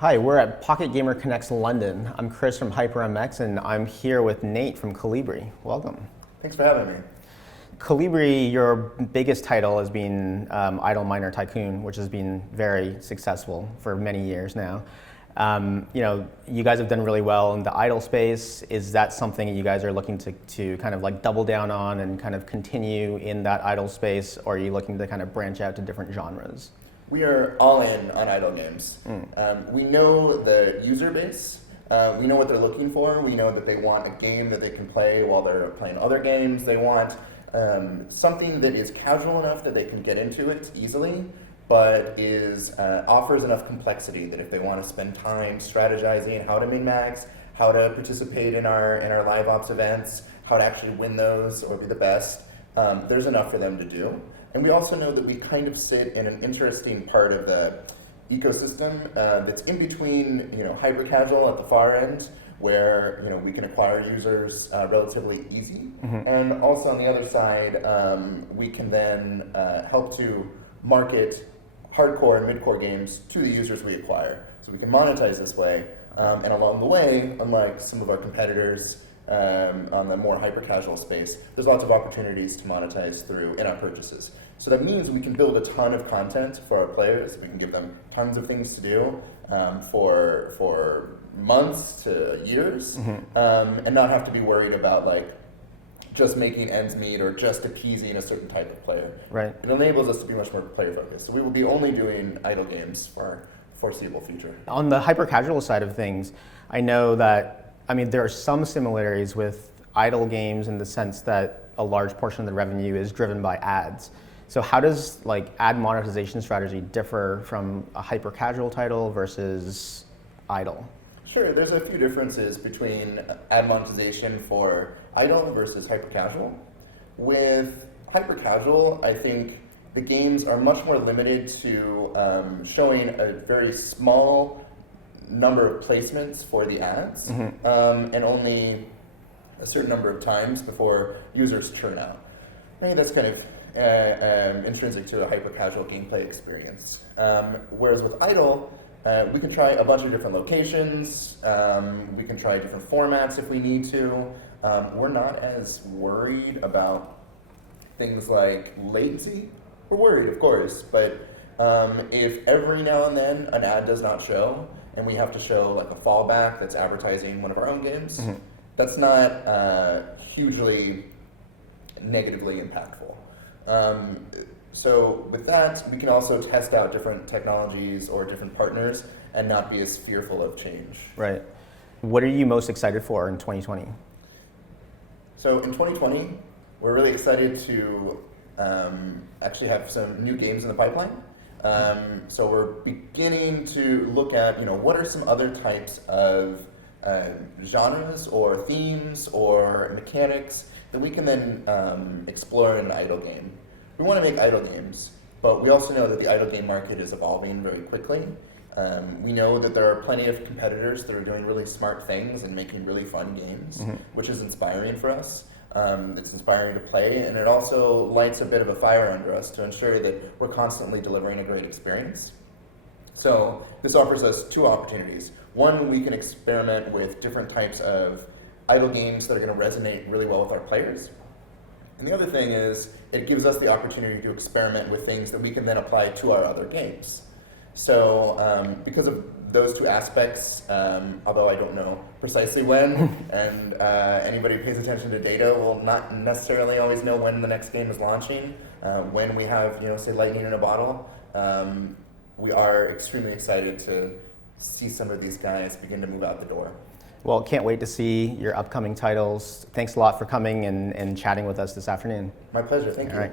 Hi, we're at Pocket Gamer Connects London. I'm Chris from HyprMX, and I'm here with Nate from Kolibri. Welcome. Thanks for having me. Kolibri, your biggest title has been Idle Miner Tycoon, which has been very successful for many years now. You guys have done really well in the idle space. Is that something you guys are looking to kind of like double down on and kind of continue in that idle space, or are you looking to kind of branch out to different genres? We are all in on idle games. We know the user base. We know what they're looking for. We know that they want a game that they can play while they're playing other games. They want something that is casual enough that they can get into it easily, but offers enough complexity that if they want to spend time strategizing how to min-max, how to participate in our live ops events, how to actually win those or be the best, there's enough for them to do. And we also know that we kind of sit in an interesting part of the ecosystem that's in between, hyper-casual at the far end, where we can acquire users relatively easy, and also on the other side, we can then help to market hardcore and mid-core games to the users we acquire. So we can monetize this way, and along the way, unlike some of our competitors on the more hyper-casual space, there's lots of opportunities to monetize through in-app purchases. So that means we can build a ton of content for our players. We can give them tons of things to do for months to years, and not have to be worried about just making ends meet or just appeasing a certain type of player. Right. It enables us to be much more player focused. So we will be only doing idle games for foreseeable future. On the hyper-casual side of things, I know that there are some similarities with idle games in the sense that a large portion of the revenue is driven by ads. So how does ad monetization strategy differ from a hyper-casual title versus idle? Sure, there's a few differences between ad monetization for idle versus hyper-casual. With hyper-casual, I think the games are much more limited to showing a very small number of placements for the ads, and only a certain number of times before users churn out. I think that's kind of intrinsic to a hyper-casual gameplay experience. Whereas with idle, we can try a bunch of different locations, we can try different formats if we need to. We're not as worried about things like latency. We're worried, of course, but if every now and then an ad does not show, and we have to show a fallback that's advertising one of our own games, that's not hugely negatively impactful. So with that, we can also test out different technologies or different partners and not be as fearful of change. Right. What are you most excited for in 2020? So in 2020, we're really excited to actually have some new games in the pipeline. So we're beginning to look at, what are some other types of genres or themes or mechanics that we can then explore in an idle game. We want to make idle games, but we also know that the idle game market is evolving very quickly. We know that there are plenty of competitors that are doing really smart things and making really fun games, which is inspiring for us. It's inspiring to play, and it also lights a bit of a fire under us to ensure that we're constantly delivering a great experience. So this offers us two opportunities. One, we can experiment with different types of idle games that are going to resonate really well with our players. And the other thing is, it gives us the opportunity to experiment with things that we can then apply to our other games. So because of those two aspects, although I don't know precisely when, and anybody who pays attention to data will not necessarily always know when the next game is launching, when we have, say lightning in a bottle, we are extremely excited to see some of these guys begin to move out the door. Well, can't wait to see your upcoming titles. Thanks a lot for coming and chatting with us this afternoon. My pleasure, thank you. All right.